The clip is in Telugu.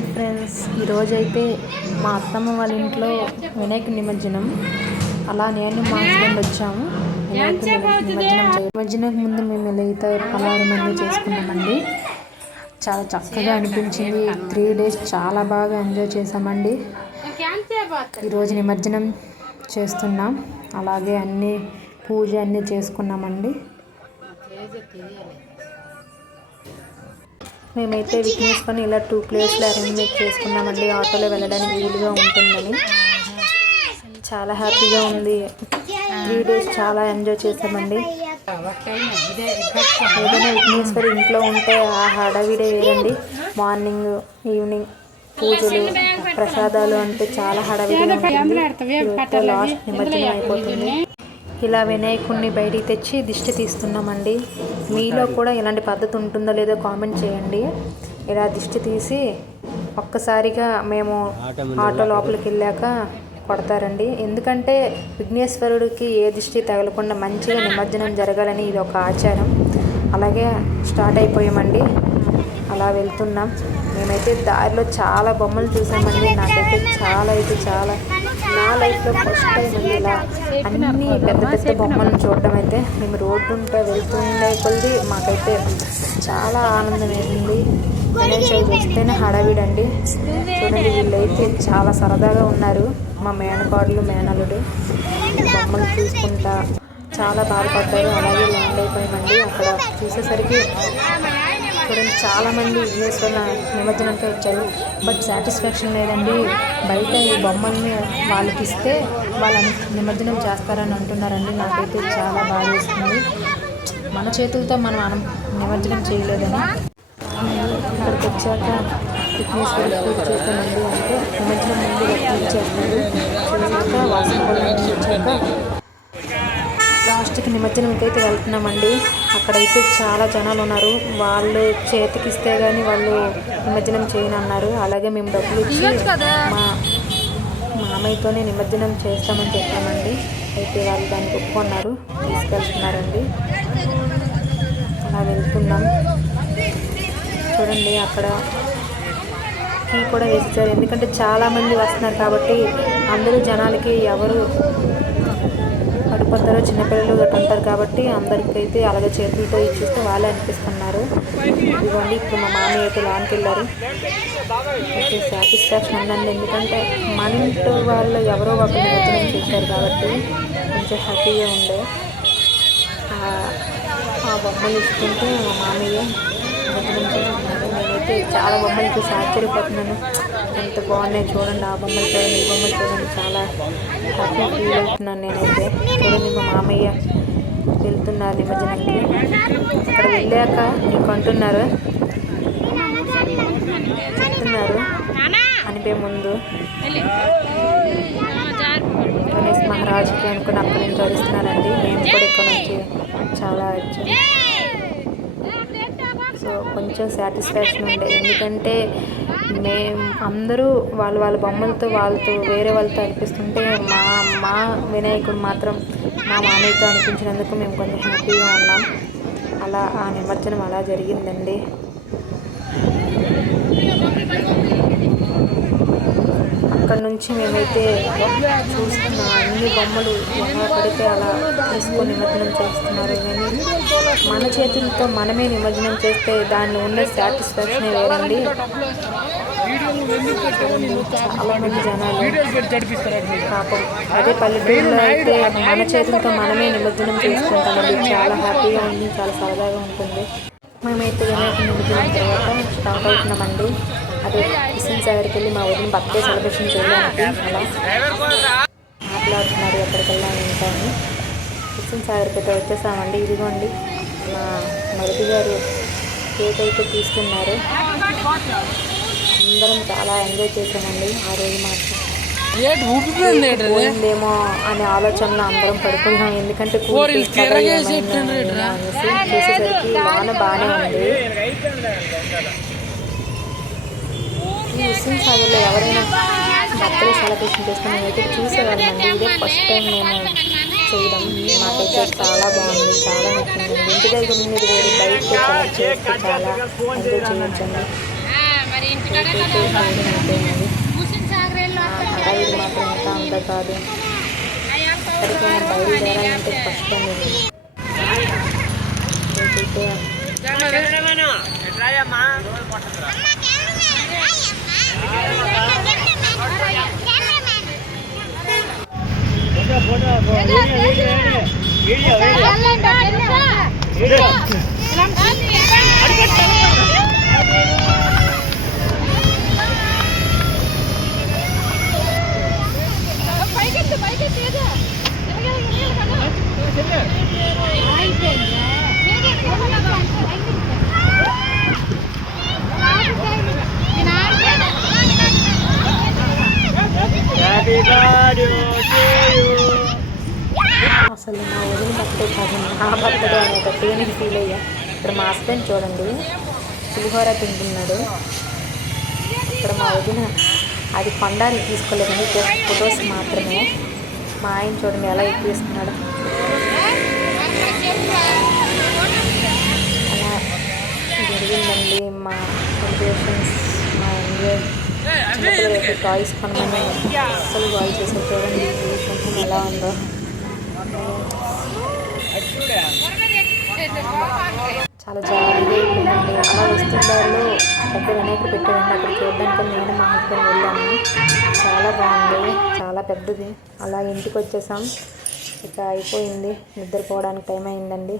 హాయ్ ఫ్రెండ్స్, ఈరోజైతే మా అత్తమ్మ వాళ్ళ ఇంట్లో వినాయక నిమజ్జనం. అలా నేను మా హస్బెండ్ వచ్చాము వినాయక నిమజ్జనం ముందు మేము ఎలా అయితే పలారం అన్నీ చేసుకున్నామండి. చాలా చక్కగా అనిపించింది. 3 days చాలా బాగా ఎంజాయ్ చేసామండి. ఈరోజు నిమజ్జనం చేస్తున్నాం. అలాగే అన్నీ పూజ అన్నీ చేసుకున్నామండి. మేమైతే విఘ్నేశ్వరుని ఇలా 2 places అరేంజ్మెంట్ చేసుకున్నామండి. ఆటోలో వెళ్ళడానికి వీలుగా ఉంటుందని. చాలా హ్యాపీగా ఉంది. 3 days చాలా ఎంజాయ్ చేసామండి. ఏదైనా విఘ్నేశ్వరి ఇంట్లో ఉంటే ఆ హడావిడే వేరండి. మార్నింగ్ ఈవినింగ్ పూజలు ప్రసాదాలు అంటే చాలా హడావిడిగా ఉంటుంది. లాస్ట్ నిమజ్జనం అయిపోతుంది. ఇలా వినాయకుడిని బయటికి తెచ్చి దిష్టి తీస్తున్నామండి. మీలో కూడా ఇలాంటి పద్ధతి ఉంటుందో లేదో కామెంట్ చేయండి. ఇలా దిష్టి తీసి ఒక్కసారిగా మేము ఆటో లోపలికి వెళ్ళాక కొడతారండి. ఎందుకంటే విఘ్నేశ్వరుడికి ఏ దిష్టి తగలకుండా మంచిగా నిమజ్జనం జరగాలని ఇది ఒక ఆచారం. అలాగే స్టార్ట్ అయిపోయామండి. అలా వెళ్తున్నాం. మేమైతే దారిలో చాలా బొమ్మలు చూసామండి. నాకైతే చాలా నా లైఫ్లో ఫస్ట్ టైం అండి ఇలా అన్ని పెద్ద పెద్ద బొమ్మలను చూడటం. అయితే మేము రోడ్డు ఉంటే వెళ్తుండే కొద్ది మాకైతే చాలా ఆనందం వేసింది. వినాయక చవితి వస్తేనే హడావిడండి. చూడండి, వీళ్ళైతే చాలా సరదాగా ఉన్నారు. మా మేనకోడలు మేనలుడు బొమ్మలు చూసుకుంటా చాలా బాధపడ్డారు. అలాగే ల్యాండ్ అయిపోయామండి. అక్కడ చూసేసరికి చూడండి చాలామంది విఘ్నేశ్వరుల నిమజ్జనంతో వచ్చారు. బట్ సాటిస్ఫాక్షన్ లేదండి. బయట ఈ బొమ్మల్ని వాళ్ళకి ఇస్తే వాళ్ళని నిమజ్జనం చేస్తారని అంటున్నారండి. నాకైతే చాలా బాధ వేస్తుంది. మన చేతులతో మనం నిమజ్జనం చేయలేదని. ఇక్కడికి వచ్చాక విఘ్నేశ్వరుడు పూజ చేస్తామండి. అంటే నిమజ్జనం ముందు పూజ చేస్తారు. చూసాక వాసన లాస్ట్కి నిమజ్జనంకి అయితే వెళ్తున్నామండి. అక్కడైతే చాలా జనాలు ఉన్నారు. వాళ్ళు చేతికిస్తే కానీ వాళ్ళు నిమజ్జనం చేయనన్నారు. అలాగే మేము డబ్బులు ఇచ్చి మా మామయ్యతోనే నిమజ్జనం చేస్తామని చెప్పామండి. అయితే వాళ్ళు దానికి ఒప్పుకున్నారు, తీసుకెళ్తున్నారండి. అలా వెళ్తున్నాం. చూడండి అక్కడ కీ కూడా వేసేసారు. ఎందుకంటే చాలామంది వస్తున్నారు కాబట్టి అందరూ జనాలకి ఎవరు పడిపోతారో చిన్నపిల్లలు గట్రా ఉంటారు కాబట్టి అందరికైతే అలాగే చేతులతో ఇచ్చిస్తే వాళ్ళే అనిపిస్తున్నారు. ఇదిగోండి ఇప్పుడు మా మామయ్య అయితే లోనికి వెళ్ళారు. అయితే సాటిస్ఫాక్షన్ ఉందండి. ఎందుకంటే మన ఇంట్లో వాళ్ళు ఎవరో ఒకరు నిమజ్జనం చేశారు కాబట్టి కొంచెం హ్యాపీగా ఉండే. ఆ బొమ్మలు ఇస్తుంటే మా మామయ్య నిమజ్జనం చేస్తున్నారు. నేనైతే చాలా బొమ్మలు చూసి ఆశ్చర్యపోతున్నాను. ఎంత బాగున్నాయి చూడండి. ఆ బొమ్మలు చూడండి, ఈ బొమ్మలు చూడండి. చాలా హ్యాపీ ఫీల్ అవుతున్నాను నేనైతే. చూడండి మా మామయ్య వెళ్తున్నారు నిమజ్జనానికి. అక్కడ వెళ్ళాక నీకు అంటున్నారు చెప్తున్నారు అనిపే ముందు గణేష్ మహారాజుకి అనుకుని అక్కడి నుంచి అరుస్తున్నారండి. నేను కూడా ఇక్కడ నుంచి చాలా వచ్చాను. సో కొంచెం సాటిస్ఫాక్షన్ ఉండే. ఎందుకంటే మేము అందరూ వాళ్ళ బొమ్మలతో వాళ్ళతో వేరే వాళ్ళతో అనిపిస్తుంటే మా వినాయకుడు మాత్రం మా మామయ్యతో అనిపించినందుకు మేము కొంచెం హ్యాపీగా ఉన్నాం. అలా ఆ నిమజ్జనం అలా జరిగిందండి. అక్కడ నుంచి మేమైతే చూస్తున్నాం అన్ని బొమ్మలు ఎలా పడితే అలా తీసుకొని నిమజ్జనం చేస్తున్నారు. కానీ మన చేతులతో మనమే నిమజ్జనం చేస్తే దాన్ని ఉండే సాటిస్ఫాక్షనే వేరండి. చాలా మంది జనాలు పాపం అదే పల్లెటూరులో అయితే మన చేతులతో మనమే నిమజ్జనం చేసుకుంటామండి. చాలా హ్యాపీగా ఉంది, చాలా సరదాగా ఉంటుంది. మేమైతే వినాయక నిమజ్జనం తర్వాత స్టార్ట్ అవుతున్నామండి. అదే కిషన్ సాగర్కి వెళ్ళి మా ఊరిని బర్త్డే సెలబ్రేషన్ చేయడానికి అలా మాట్లాడుతున్నారు. ఎక్కడికి వెళ్ళాలి ఉంటాను. కిషన్ సాగర్కి అయితే వచ్చేసామండి. ఇదిగోండి మా మరుది గారు కేక్ అయితే తీస్తున్నారు. అందరం చాలా ఎంజాయ్ చేసామండి. ఆ రోజు మాత్రం పోయిందేమో అనే ఆలోచనలో అందరం పడుకున్నాం. ఎందుకంటే చూసేసరికి వాన బాగానే ఉంది. ఈ హుస్సేన్ సాగర్లో ఎవరైనా బర్త్డే సెలబ్రేషన్ చేస్తే మేమైతే చూసేవాళ్ళమండి. ఇదే ఫస్ట్ టైం నేను చేయడం. నాకైతే చాలా బాగుంది, చాలా నచ్చింది. ఇంటి దగ్గర ఉన్నది వేరే బయటకు సెలెక్ట్ చేస్తే చాలా ఎంజాయ్ చేయొచ్చండి. అయిపోయింది. హడావిడి మాత్రం ఇంకా అంత కాదు. ఎక్కడికైనా బయలుదేరాలంటే కష్టం. అసలు మా వదిన బర్త్డే కాదు, నా బర్త్డే అనేటట్టు నేను ఫీల్ అయ్యా. ఇక్కడ మా హస్బెండ్ చూడండి పులిహోర తింటున్నాడు. ఇక్కడ మా వదిన అది పండాలు తీసుకోలేదండి, జస్ట్ ఫొటోస్ మాత్రమే. మా ఆయన చూడండి ఎలా ఎక్కిస్తున్నాడు. అలా జరిగిందండి మా సెలబ్రేషన్స్, మా ఎంజాయ్. చిన్నపిల్లలకి టాయ్స్ కొనమని అస్సలు బాయ్ చేసారు. చూడండి కొంచెం ఎలా ఉందో. చాలా జాలీగా అయిపోయిందండి. అలా వస్తుందాల్లో పెద్ద వినాయకుడు పెట్టాడండి, అక్కడ చూడడానికి నేను మా హస్బెండ్ వెళ్ళాము. చాలా బాగుంది, చాలా పెద్దది. అలా ఇంటికి వచ్చేసాం. ఇక అయిపోయింది, నిద్రపోవడానికి టైం అయిందండి.